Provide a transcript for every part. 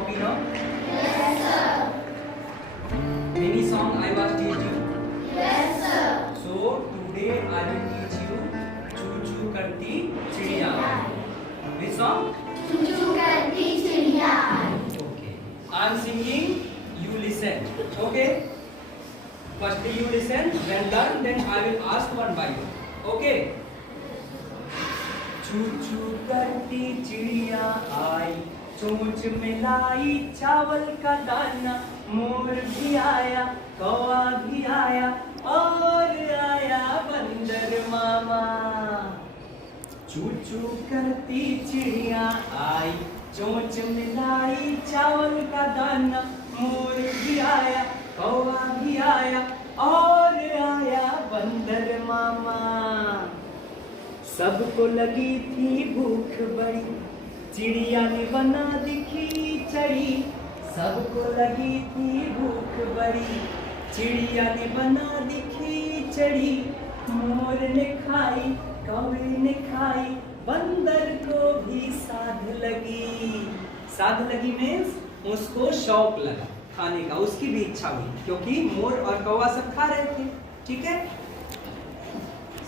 copy now? Yes, sir. Many song I was teach you? Yes, sir. So today I will teach you Choo Choo Karti Chidiya. Which song? Choo Choo Karti Chidiya. Okay. I am singing. You listen. Okay. Firstly you listen, then learn, then I will ask one by one. Okay. चू चू करती चिड़िया आई, चोंच में लाई चावल का दाना, मोर भी आया, कौवा भी आया, और आया बंदर मामा। चू चू करती चिड़िया आई, चोंच में लाई चावल का दाना, मोर भी आया, कौवा भी आया, और आया बंदर मामा। सबको लगी थी भूख बड़ी, चिड़िया ने बना दी खिचड़ी। सबको लगी थी भूख बड़ी, चिड़िया ने बना दी खिचड़ी। मोर ने खाई, कौवे ने खाई, बंदर को भी साध लगी। साध लगी मीन्स उसको शौक लगा खाने का, उसकी भी इच्छा हुई, क्योंकि मोर और कौवा सब खा रहे थे। ठीक है।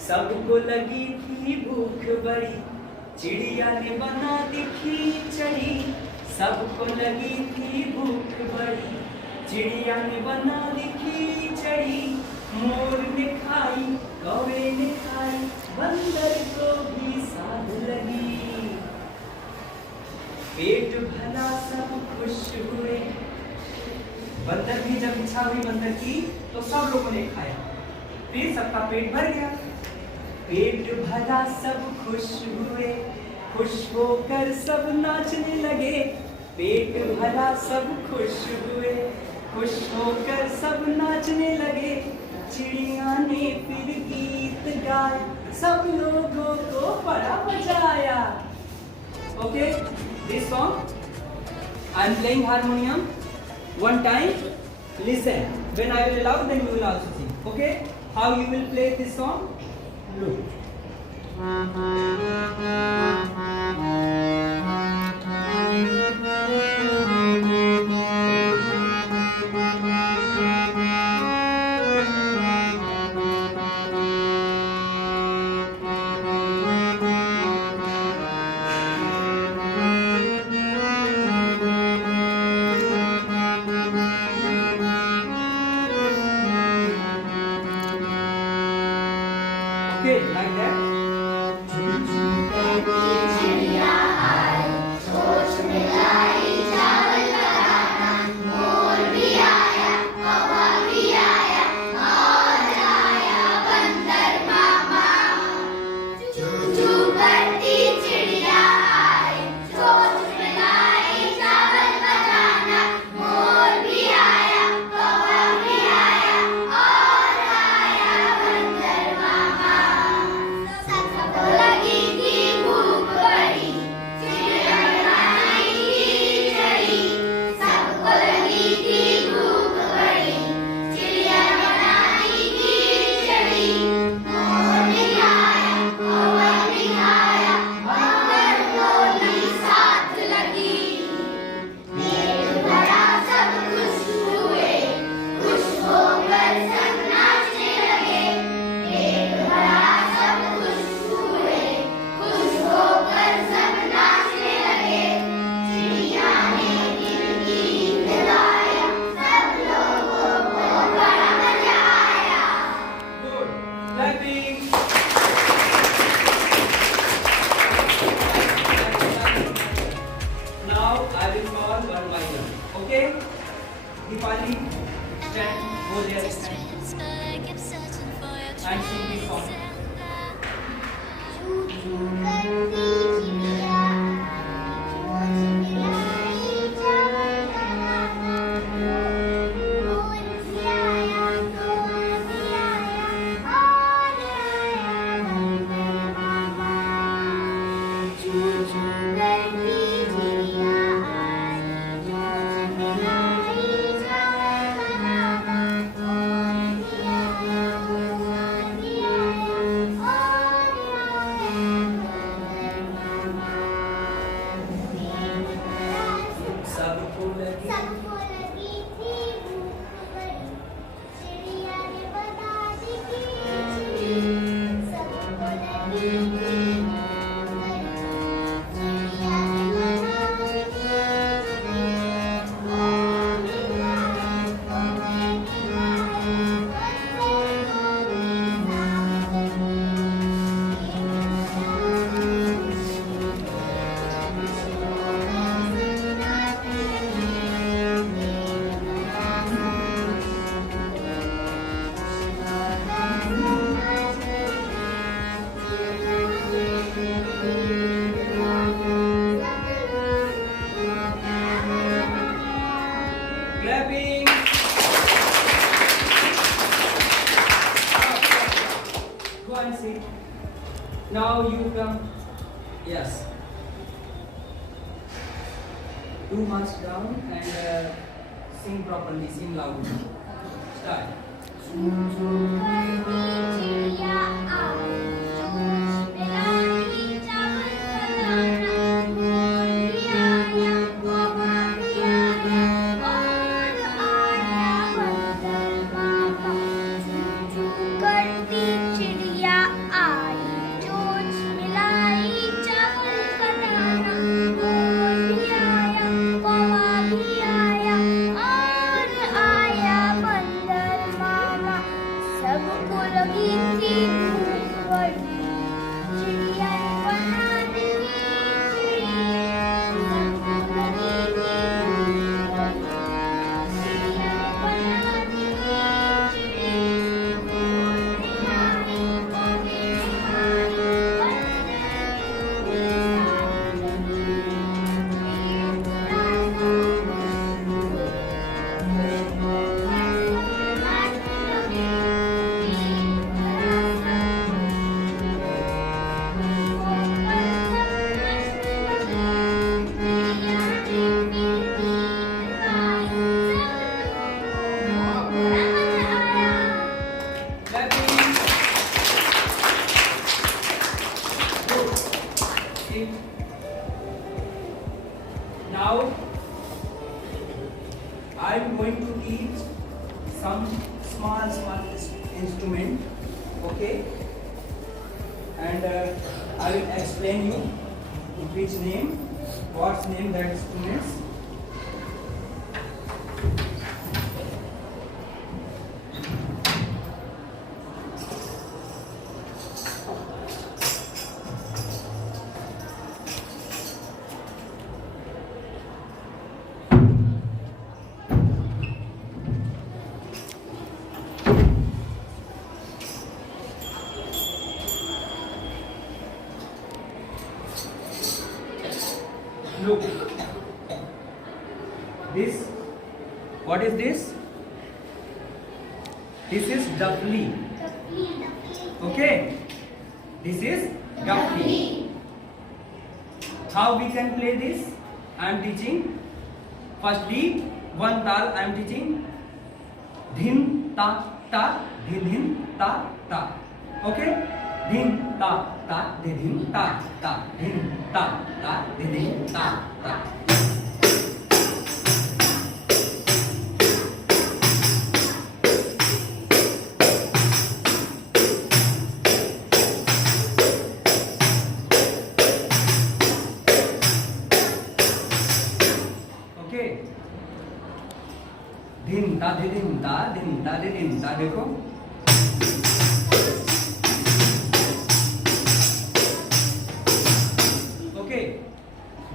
सबको लगी थी भूख बड़ी, चिड़िया ने बना दी खिचड़ी। सबको लगी थी भूख बड़ी, चिड़िया ने बना दी खिचड़ी। मोर ने खाई, कौवे ने खाई, बंदर को भी साध लगी। पेट भरा सब खुश हुए, बंदर की जब इच्छा हुई बंदर की, तो सब लोगों ने खाया, फिर सबका पेट भर गया। पेट भरा सब खुश हुए, खुश होकर सब नाचने लगे। पेट भरा सब खुश हुए, खुश होकर सब नाचने लगे। चिड़िया ने फिर गीत गाया, सब लोगों को बड़ा मजा आया। Okay, this song I am playing harmonium. One time, listen. When I will allow, then you will also sing. Okay? How you will play this song? Look. Okay, like that. चिड़िया आई, चोंच में लाई चावल का दाना, मोर भी आया, कौवा भी आया, और आया बंदर मामा। चू चू करती चिड़िया आई, चोंच में लाई चावल का दाना, मोर भी आया, कौवा भी आया, और आया बंदर मामा। सबको लगी थी भूख बड़ी, चिड़िया ने बनाई खिचड़ी। सबको लगी थी भूख बड़ी, चिड़िया ने बनाई खिचड़ी। मोर भी आया, कौवा भी आया, बंदर को भी साथ लगी। पेट भरा सब खुश हुए, खुश होकर सब नाचने लगे। पेट भरा सब खुश हुए, खुश होकर सब नाचने लगे। चिड़िया ने फिर गीत गाया, सब लोगों को बड़ा मजा आया। Good. Clapping. Now I will call one by one. Okay? Deepali, stand. Go there. Stand. And sing this song. चू चू करती चिड़िया आई, चोंच में लाई चावल का दाना, मोर भी आया, कौवा भी आया, और आया बंदर मामा। चू चू करती चिड़िया आई, चोंच में लाई चावल का दाना, मोर भी आया, कौवा भी आया, और आया Clapping. Go and sit. Now you come. Yes. 2 marks down and sing properly, sing loudly. Start. चिड़िया आई चोंच मिलाई चावल बनाना मोर आया कौवा भी आया और आया बंदर मामा चू करती चिड़िया आई चोंच मिलाई चावल बनाना मोर भी आया कौवा भी आया और आया बंदर मामा सबको लगी थी भूख बड़ी चिड़िया ने बना दी खिचड़ी सबको लगी थी भूख बड़ी चिड़िया ने बना दी खिचड़ी मोर ने खाई कौवे ने खाई बंदर की सारी लगी एक रास्ता Clapping. Good. Sit. Now I'm going to teach some small instrument, okay? And I will explain you which name, what's name that instruments. Look, this, what is this? This is Duffly, okay? This is Duffly. How we can play this? I am teaching. Firstly, one tal I am teaching. Dhin ta ta, dhin ta ta, okay? Dhin ta ta, dhin ta ta, dhin ta ta, dhin ta ta. Okay. Dhin ta, dhin ta, dhin ta, dhin ta. देखो.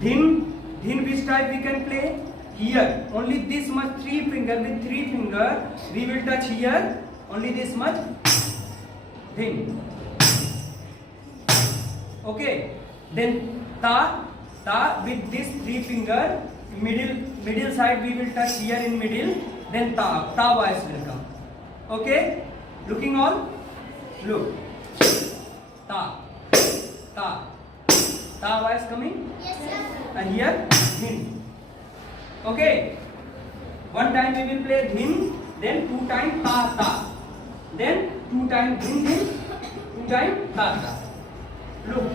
Dhin which type we can play? Here, only this much 3 finger, with 3 finger we will touch here, only this much dhin. Okay, then ta with this 3 finger, middle side we will touch here in middle, then ta voice will come. Okay, looking all, look, ta voice coming. Yes, sir. And here dhin. Okay, one time we will play dhin, then 2 times ta, then 2 times dhin, 2 times ta. Look.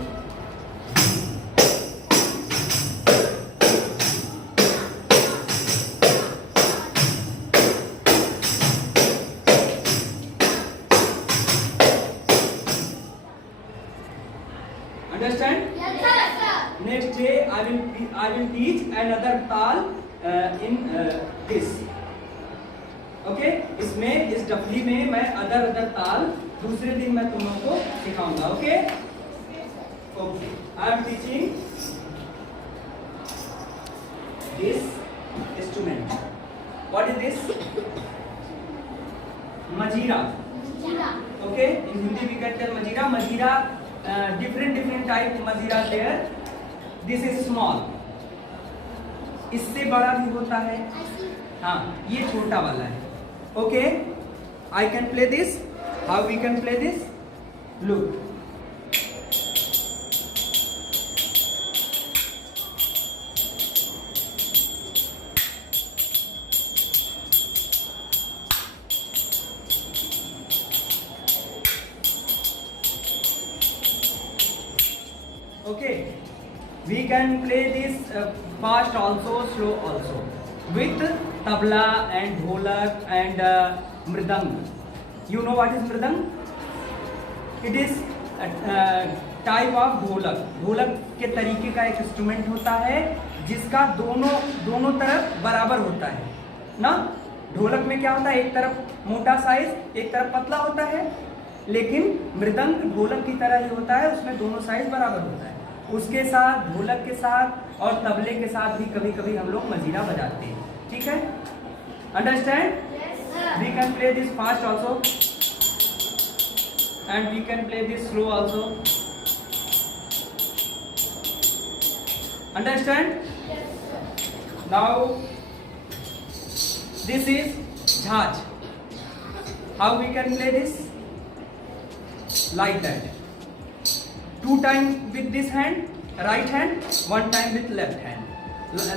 Understand? Yes, sir. Next day I will teach another tal in this. Okay? इसमें इस डफली में मैं other ताल दूसरे दिन मैं तुम लोगों को सिखाऊंगा. Okay? Okay. I am teaching this instrument. What is this? Majira. Okay? In Hindi we can tell Majira. Majira. Different type Majira there. This is small. इससे बड़ा भी होता है। हाँ, ये छोटा वाला है। Okay, I can play this. How we can play this? Look, okay, we can play this fast also, slow also, with tabla and dholak and mridang. You know what is mridang? It is a type of ढोलक। ढोलक के तरीके का एक instrument होता है जिसका दोनों तरफ बराबर होता है ना। ढोलक में क्या होता है, एक तरफ मोटा साइज, एक तरफ पतला होता है, लेकिन मृदंग ढोलक की तरह ही होता है, उसमें दोनों साइज बराबर होता है। उसके साथ, ढोलक के साथ और तबले के साथ भी कभी कभी हम लोग मजीरा बजाते हैं। ठीक है, understand? We can play this fast also and we can play this slow also. Understand? Now this is jazz. How we can play this? Like that. 2 times with this hand, right hand, 1 time with left hand.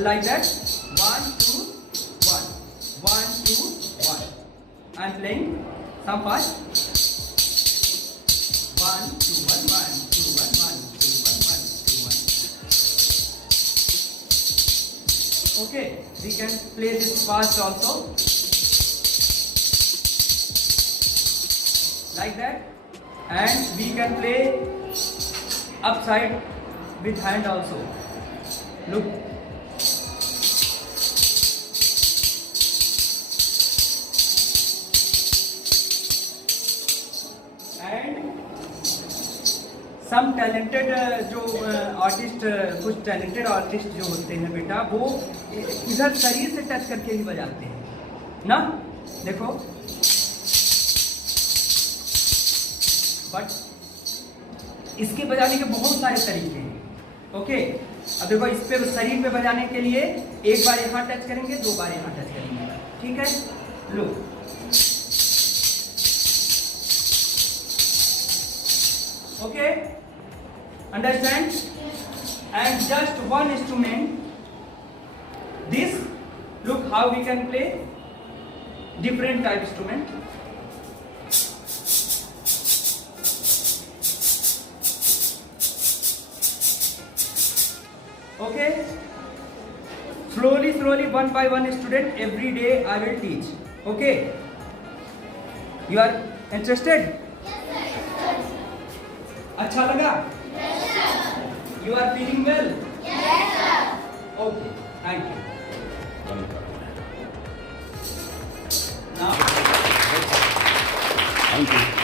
Like that. 1, 2, 1. 1, 2, 1. I am playing some fast. 1, 2, 1, 1, 2, 1, 1, 2, 1, 1, 2, 1. Okay, we can play this fast also. Like that. And we can play upside with hand also. Look, and some talented जो artist, कुछ talented artist जो होते हैं बेटा, वो इधर शरीर से टच करके ही बजाते हैं ना। देखो, बट इसके बजाने के बहुत सारे तरीके हैं। ओके, अब देखो, इस पे शरीर पे बजाने के लिए एक बार यहाँ टच करेंगे, 2 बार यहाँ टच करेंगे। ठीक है, लो, okay, understand? And just 1 instrument, this, look how we can play different type instrument. Okay, slowly 1 by 1 student, every day I will teach. Okay, you are interested? Yes, sir. अच्छा लगा? Yes, sir. You are feeling well? Yes, sir. Okay, thank you. Now, Thank you.